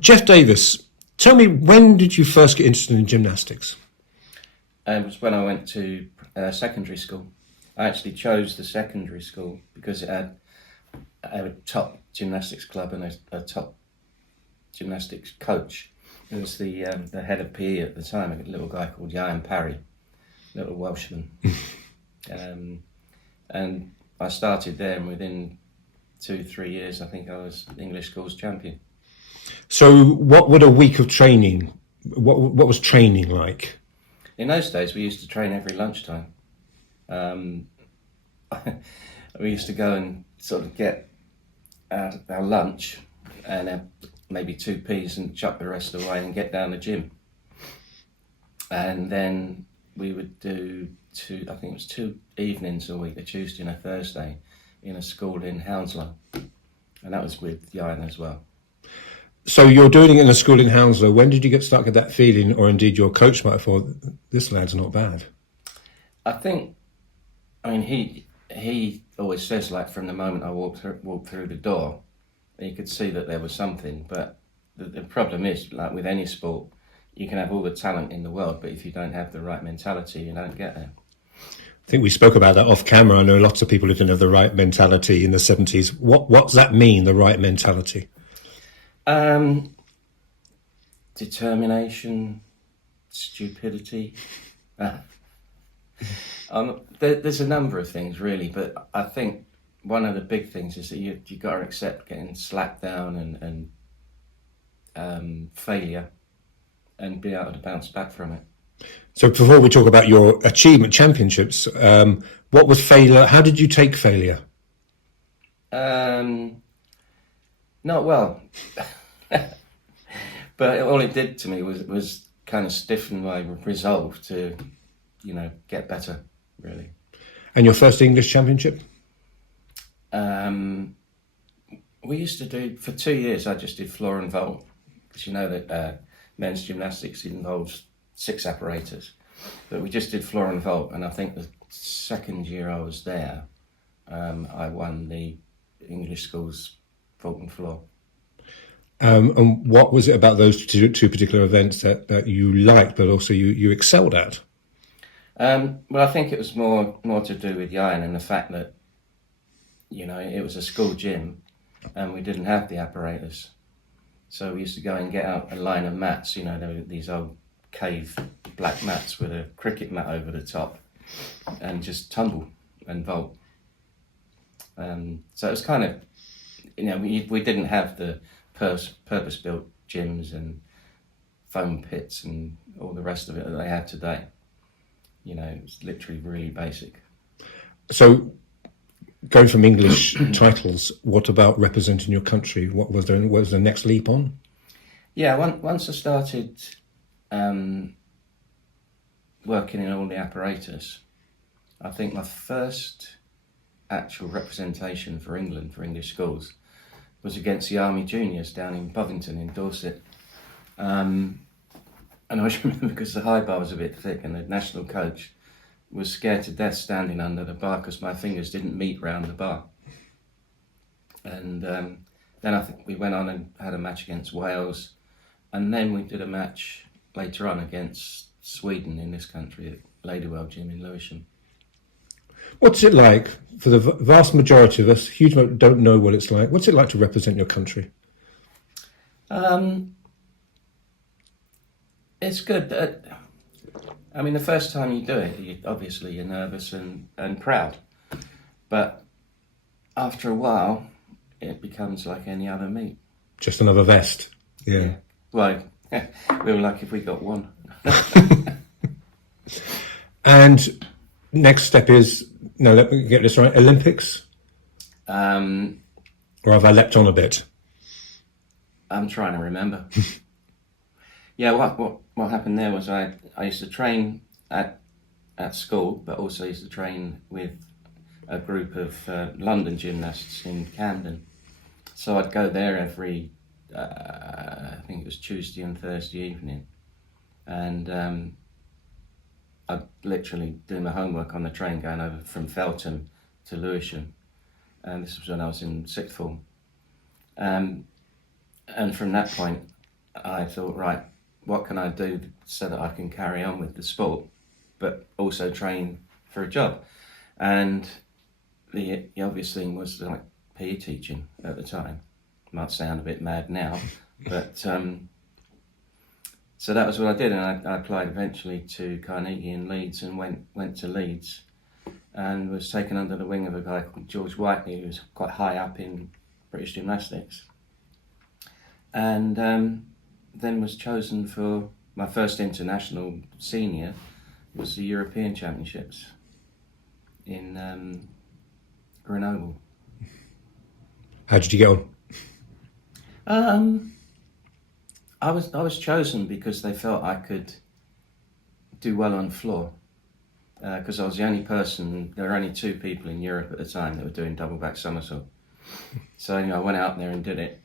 Jeff Davis, tell me, when did you first get interested in gymnastics? It was when I went to secondary school. I actually chose the secondary school because it had a top gymnastics club and a top gymnastics coach. It was the head of PE at the time, a little guy called Ian Parry, little Welshman. And I started there, and within 2-3 years, I think I was English schools champion. So what would a week of training, what was training like? In those days, we used to train every lunchtime. We used to go and sort of get our lunch and maybe 2 peas and chuck the rest away and get down the gym. And then we would do I think it was 2 evenings a week, a Tuesday and a Thursday, in a school in Hounslow. And that was with Jan as well. So you're doing it in a school in Hounslow. When did you get stuck with that feeling, or indeed your coach might have thought, this lad's not bad? I mean, he always says, like, from the moment I walked through the door, you could see that there was something. But the problem is, like with any sport, you can have all the talent in the world, but if you don't have the right mentality, you don't get there. I think we spoke about that off camera. I know lots of people who didn't have the right mentality in the 70s. What does that mean, the right mentality? Determination, stupidity. There's a number of things, really, but I think one of the big things is that you got to accept getting slapped down and failure, and be able to bounce back from it. So before we talk about your achievement championships, what was failure? How did you take failure? Not well. But all it did to me was kind of stiffen my resolve to, get better, really. And your first English championship? We used to do, for 2 years, I just did floor and vault. Because you know that men's gymnastics involves 6 apparatus. But we just did floor and vault, and I think the second year I was there, I won the English schools vault and floor. And what was it about those two particular events that you liked, but also you excelled at? Well, I think it was more to do with Jan and the fact that, it was a school gym and we didn't have the apparatus. So we used to go and get out a line of mats, there were these old cave black mats with a cricket mat over the top, and just tumble and vault. So it was kind of, we didn't have the purpose-built gyms and foam pits and all the rest of it that they have today. It was literally really basic. So, going from English titles, what about representing your country? What was the next leap on? Yeah, once I started working in all the apparatus, I think my first actual representation for England, for English schools, was against the Army Juniors down in Bovington in Dorset. And I always remember because the high bar was a bit thick and the national coach was scared to death standing under the bar because my fingers didn't meet round the bar. And then I think we went on and had a match against Wales, and then we did a match later on against Sweden in this country at Ladywell Gym in Lewisham. What's it like, for the vast majority of us, huge amount don't know what it's like, what's it like to represent your country? It's good. The first time you do it, obviously you're nervous and proud. But after a while, it becomes like any other meet. Just another vest. Yeah. Well, we were lucky if we got one. And next step is, no, let me get this right, Olympics? Or have I leapt on a bit? I'm trying to remember. Yeah, what happened there was I used to train at school, but also used to train with a group of London gymnasts in Camden. So I'd go there every, I think it was Tuesday and Thursday evening, and I'd literally do my homework on the train going over from Feltham to Lewisham, and this was when I was in sixth form. And from that point, I thought, right, what can I do so that I can carry on with the sport, but also train for a job? And the obvious thing was like PE teaching at the time. Might sound a bit mad now, but so that was what I did, and I applied eventually to Carnegie in Leeds, and went to Leeds, and was taken under the wing of a guy called George Whiteley, who was quite high up in British gymnastics, and then was chosen for my first international senior was the European Championships in Grenoble. How did you get on? I was chosen because they felt I could do well on floor, because I was the only person. There were only 2 people in Europe at the time that were doing double back somersault. So anyway, I went out there and did it,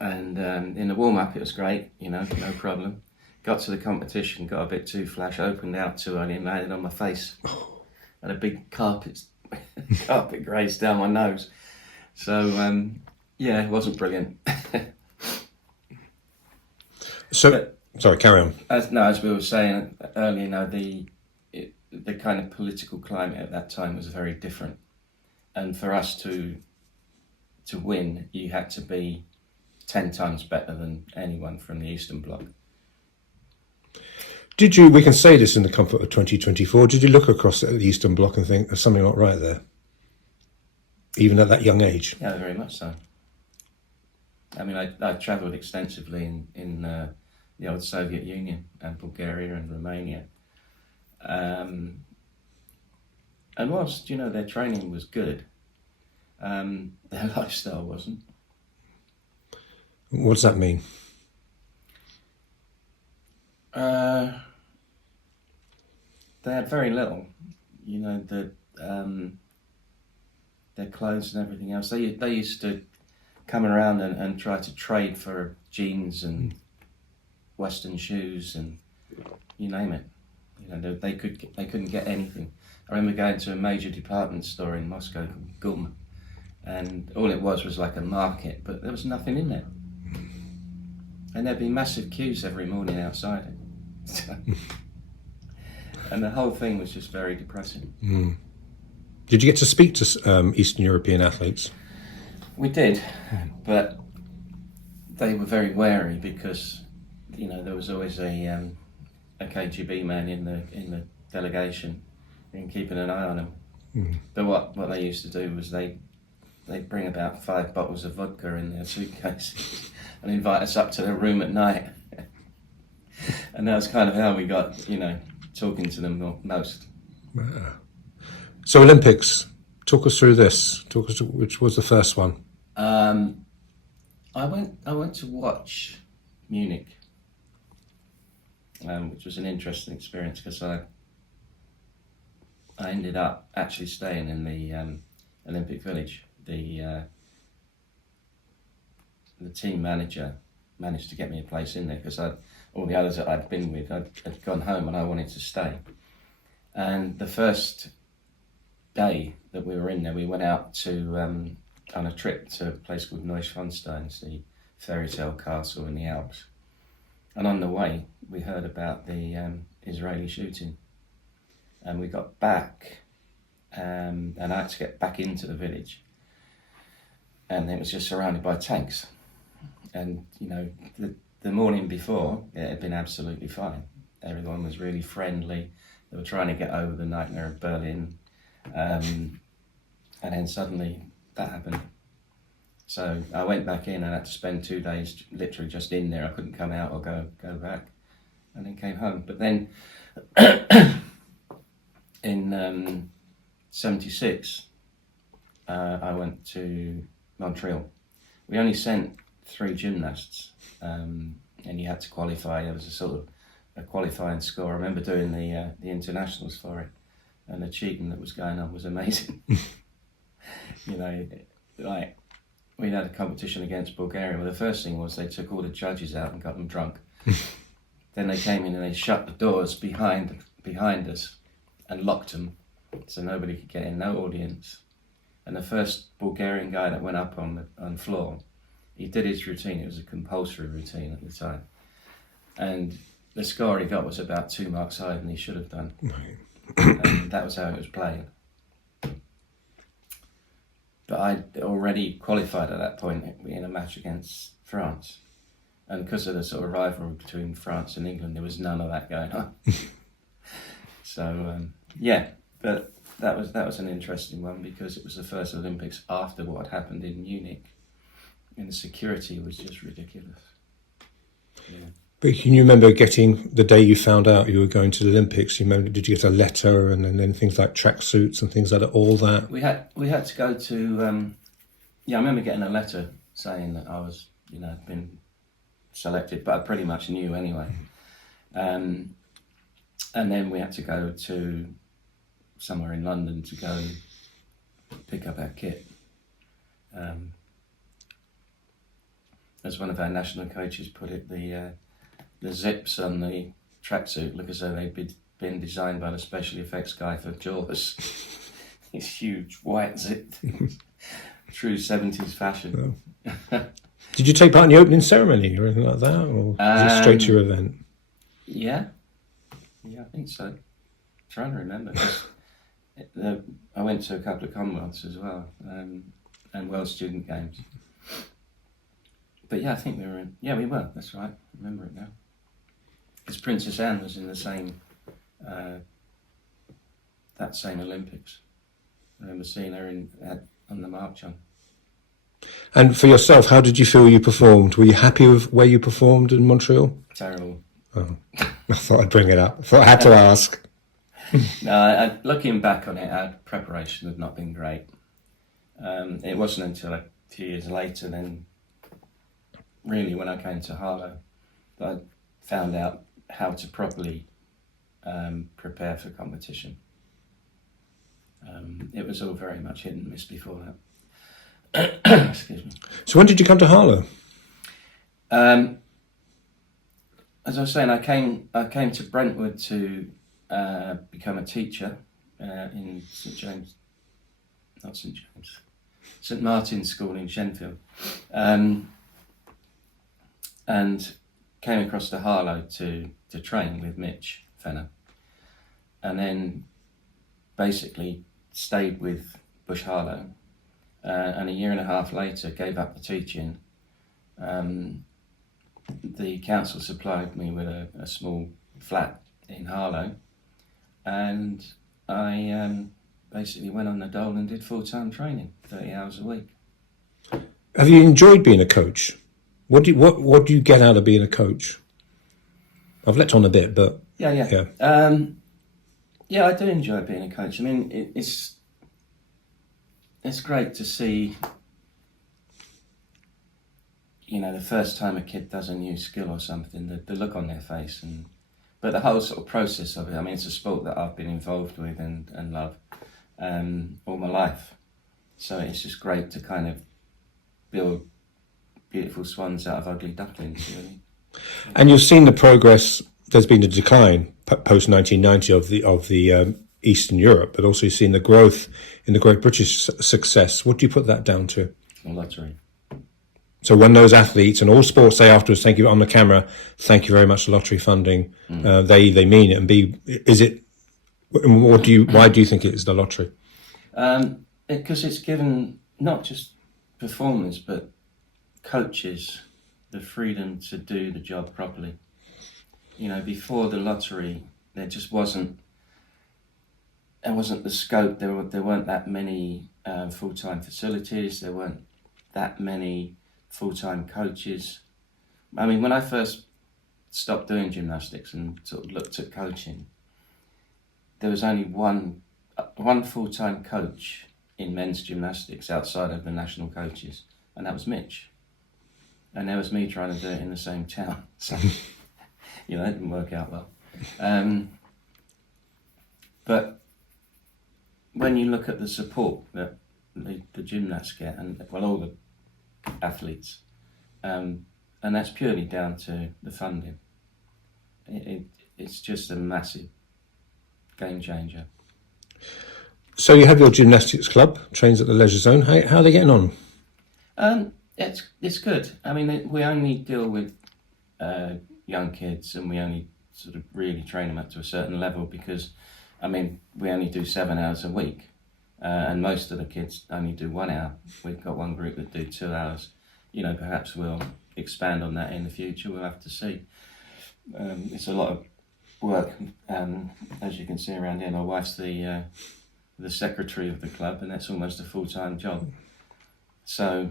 and in the warm up it was great, no problem. Got to the competition, got a bit too flash, opened out too early and landed on my face. Had a big carpet graze down my nose. So yeah, it wasn't brilliant. Sorry, carry on. As we were saying earlier, the kind of political climate at that time was very different, and for us to win, you had to be 10 times better than anyone from the Eastern Bloc. We can say this in the comfort of 2024, did you look across at the Eastern Bloc and think there's something not right there? Even at that young age? Yeah, very much so. I mean, I travelled extensively in the old Soviet Union and Bulgaria and Romania. And whilst, their training was good, their lifestyle wasn't. What does that mean? They had very little, their clothes and everything else. They used to come around and try to trade for jeans and Western shoes and you name it. They couldn't get anything. I remember going to a major department store in Moscow called GUM, and all it was like a market, but there was nothing in there. And there'd be massive queues every morning outside it. And the whole thing was just very depressing. Mm. Did you get to speak to Eastern European athletes? We did, but they were very wary because, there was always a KGB man in the delegation and keeping an eye on them. Mm. But what they used to do was they'd bring about 5 bottles of vodka in their suitcases and invite us up to their room at night. And that was kind of how we got, talking to them most. So Olympics, talk us through this. Talk us to which was the first one. I went to watch Munich, which was an interesting experience because I ended up actually staying in the Olympic Village. The team manager managed to get me a place in there because all the others that I'd been with had gone home and I wanted to stay. And the first day that we were in there, we went out to on a trip to a place called Neuschwanstein, the fairy tale castle in the Alps. And on the way, we heard about the Israeli shooting. And we got back, and I had to get back into the village. And it was just surrounded by tanks. And, the morning before, it had been absolutely fine. Everyone was really friendly. They were trying to get over the nightmare of Berlin. And then suddenly that happened. So I went back in and I had to spend 2 days literally just in there. I couldn't come out or go back. And then came home. But then in 76, I went to Montreal. We only sent 3 gymnasts, and you had to qualify. There was a sort of a qualifying score. I remember doing the internationals for it, and the cheating that was going on was amazing. Like we had a competition against Bulgaria. Well, the first thing was they took all the judges out and got them drunk. Then they came in and they shut the doors behind us and locked them, so nobody could get in, no audience. And the first Bulgarian guy that went up on the floor, he did his routine. It was a compulsory routine at the time. and the score he got was about 2 marks higher than he should have done. Right. And that was how it was played. But I'd already qualified at that point in a match against France. And because of the sort of rivalry between France and England, there was none of that going on. So, yeah, but that was an interesting one because it was the first Olympics after what had happened in Munich. And the security was just ridiculous. Yeah. But can you remember getting, the day you found out you were going to the Olympics, you remember, did you get a letter and then things like tracksuits and things like that, all that? We had to go to, I remember getting a letter saying that I was, been selected, but I pretty much knew anyway. And then we had to go to somewhere in London to go pick up our kit. As one of our national coaches put it, the zips on the tracksuit look as though they'd been designed by the special effects guy for Jaws. It's huge white zip, true 70s fashion. Oh. Did you take part in the opening ceremony or anything like that, or was it straight to your event? Yeah, I think so. I'm trying to remember. I went to a couple of Commonwealths as well, and World Student Games. But yeah, I think we were in. Yeah, we were. That's right. I remember it now. Because Princess Anne was in the same, that same Olympics. I remember seeing her on the march on. And for yourself, how did you feel you performed? Were you happy with where you performed in Montreal? Terrible. Oh, I thought I'd bring it up. I thought I had to ask. No, looking back on it, our preparation had not been great. It wasn't until a few years later, then really when I came to Harlow, that I found out how to properly prepare for competition. It was all very much hit and miss before that. Excuse me. So when did you come to Harlow? As I was saying, I came to Brentwood to become a teacher in St Martin's School in Shenfield, and came across to Harlow to train with Mitch Fenner, and then basically stayed with Bush Harlow, and a year and a half later gave up the teaching. The council supplied me with a small flat in Harlow, and I basically went on the dole and did full-time training, 30 hours a week. Have you enjoyed being a coach? What do you get out of being a coach? I've let on a bit, but yeah. I do enjoy being a coach. I mean, it's great to see, the first time a kid does a new skill or something, the look on their face, but the whole sort of process of it. I mean, it's a sport that I've been involved with and love all my life. So it's just great to kind of build beautiful swans out of ugly ducklings, really. And you've seen the progress. There's been a decline post 1990 of the Eastern Europe, but also you've seen the growth in the Great British success. What do you put that down to? The lottery. So when those athletes and all sports say afterwards, thank you on the camera, thank you very much, lottery funding, they mean it. And is it? Why do you think it is the lottery? Because it's given not just performers but coaches the freedom to do the job properly. Before the lottery, there just wasn't the scope. There weren't that many full-time facilities. There weren't that many full-time coaches. I mean, when I first stopped doing gymnastics and sort of looked at coaching, there was only one full-time coach in men's gymnastics outside of the national coaches, and that was Mitch. And there was me trying to do it in the same town. So, it didn't work out well. But when you look at the support that the gymnasts get, and all the athletes, and that's purely down to the funding. It's just a massive game changer. So you have your gymnastics club, trains at the Leisure Zone. How are they getting on? It's good. I mean, we only deal with young kids, and we only sort of really train them up to a certain level because, I mean, we only do 7 hours a week, and most of the kids only do 1 hour. We've got one group that do 2 hours. Perhaps we'll expand on that in the future. We'll have to see. It's a lot of work, as you can see around here. My wife's the secretary of the club, and that's almost a full-time job. So,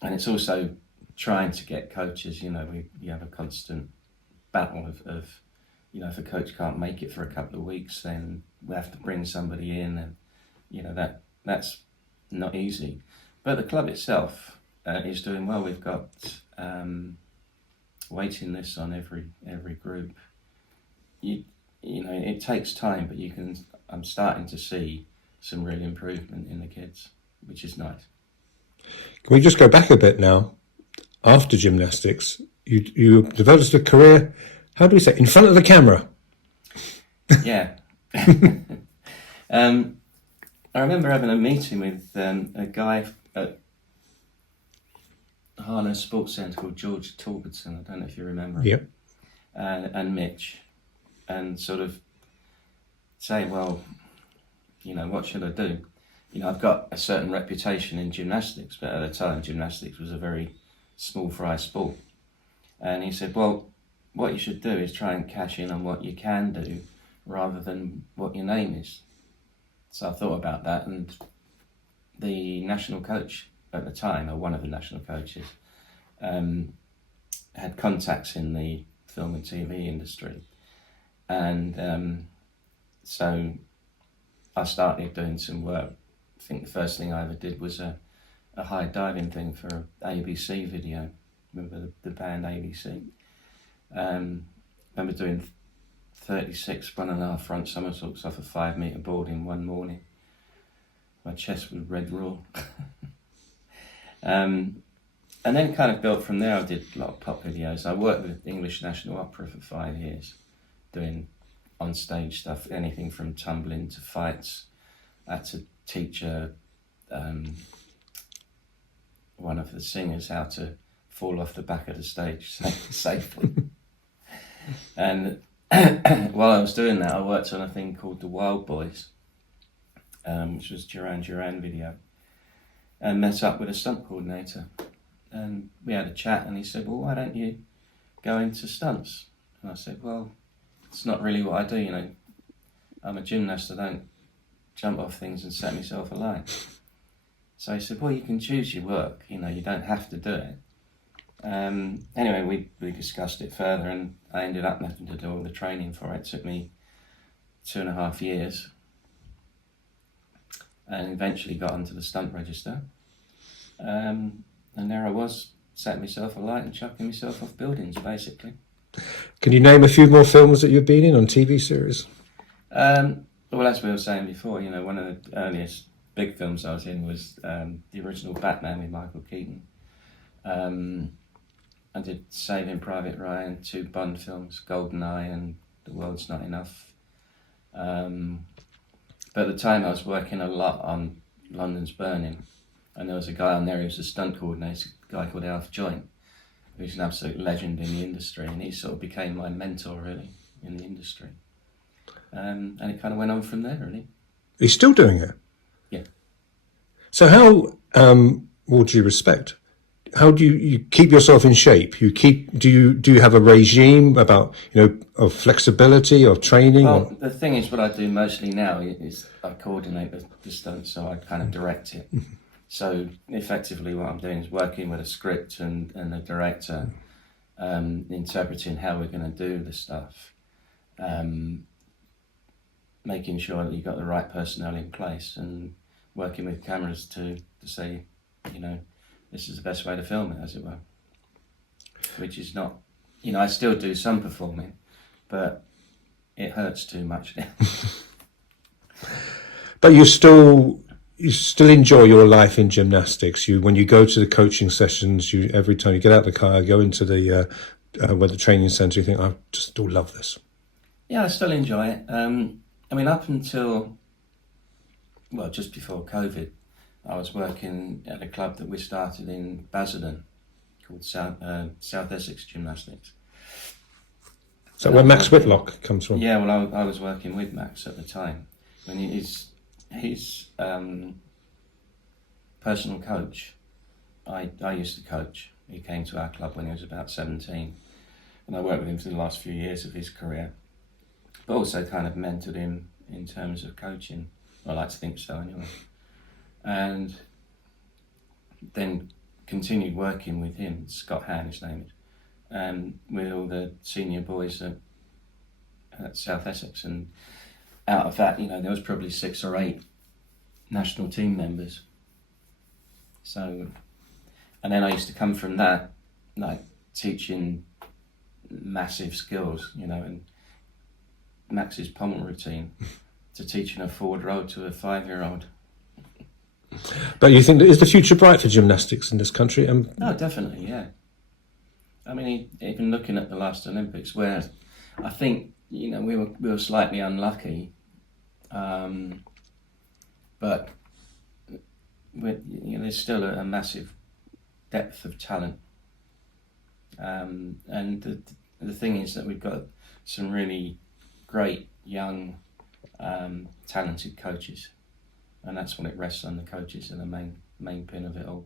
and it's also trying to get coaches. We have a constant battle of if a coach can't make it for a couple of weeks, then we have to bring somebody in, and that's not easy. But the club itself is doing well. We've got waiting lists on every group. It takes time, but I'm starting to see some real improvement in the kids, which is nice. Can we just go back a bit now? After gymnastics, you developed a career, how do we say, in front of the camera? Yeah. I remember having a meeting with a guy at Harlow Sports Centre called George Torbertson. I don't know if you remember him. Yeah. And Mitch, and sort of say, well, what should I do? I've got a certain reputation in gymnastics, but at the time gymnastics was a very small fry sport. And he said, well, what you should do is try and cash in on what you can do rather than what your name is. So I thought about that, and the national coach at the time, or one of the national coaches, had contacts in the film and TV industry. And so I started doing some work. I think the first thing I ever did was a high diving thing for an ABC video. Remember the band ABC? Remember doing 36 1.5 front somersaults off a 5 metre board in one morning. My chest was red raw. And then kind of built from there. I did a lot of pop videos. I worked with English National Opera for 5 years, doing on-stage stuff, anything from tumbling to fights. I had to teach one of the singers how to fall off the back of the stage safely. And while I was doing that, I worked on a thing called The Wild Boys, which was Duran Duran video, and met up with a stunt coordinator. And we had a chat, and he said, well, why don't you go into stunts? And I said, well, it's not really what I do, I'm a gymnast, I don't jump off things and set myself alight. So he said, well, you can choose your work, you don't have to do it. Anyway, we discussed it further, and I ended up having to do all the training for it. It took me 2.5 years, and eventually got onto the stunt register. And there I was, setting myself alight and chucking myself off buildings, basically. Can you name a few more films that you've been in on TV series? Well, as we were saying before, one of the earliest big films I was in was the original Batman with Michael Keaton. I did Saving Private Ryan, 2 Bond films, GoldenEye and The World's Not Enough. But at the time I was working a lot on London's Burning, and there was a guy on there who was a stunt coordinator, a guy called Alf Joint, who's an absolute legend in the industry, and he sort of became my mentor, really, in the industry. And it kind of went on from there, really. He's still doing it? Yeah. So how, with due respect, how do you keep yourself in shape? Do you have a regime about, of flexibility, of training? Well, the thing is, what I do mostly now is I coordinate the stunts, so I kind of direct it. So effectively what I'm doing is working with a script and the director, interpreting how we're going to do the stuff, making sure that you've got the right personnel in place, and working with cameras to say, this is the best way to film it, as it were. Which is not, I still do some performing, but it hurts too much now. But you still enjoy your life in gymnastics. When you go to the coaching sessions, every time you get out of the car, go into the training centre, you think, I just still love this. Yeah, I still enjoy it. Up until, just before COVID, I was working at a club that we started in Basildon called South Essex Gymnastics. Is that where Max Whitlock comes from? Yeah, well, I was working with Max at the time. When his personal coach, I used to coach. He came to our club when he was about 17, and I worked with him for the last few years of his career, but also kind of mentored him in terms of coaching. I like to think so anyway. And then continued working with him, Scott Han, his name is, and with all the senior boys at South Essex. And out of that, there was probably 6 or 8 national team members. So, and then I used to come from that, like teaching massive skills, and Max's pommel routine to teaching a forward roll to a 5-year-old. But you think, is the future bright for gymnastics in this country? Oh, definitely, yeah. I mean, even looking at the last Olympics, where I think we were slightly unlucky, but there's still a massive depth of talent, and the thing is that we've got some really great young, talented coaches, and that's what it rests on. The coaches are the main pin of it all.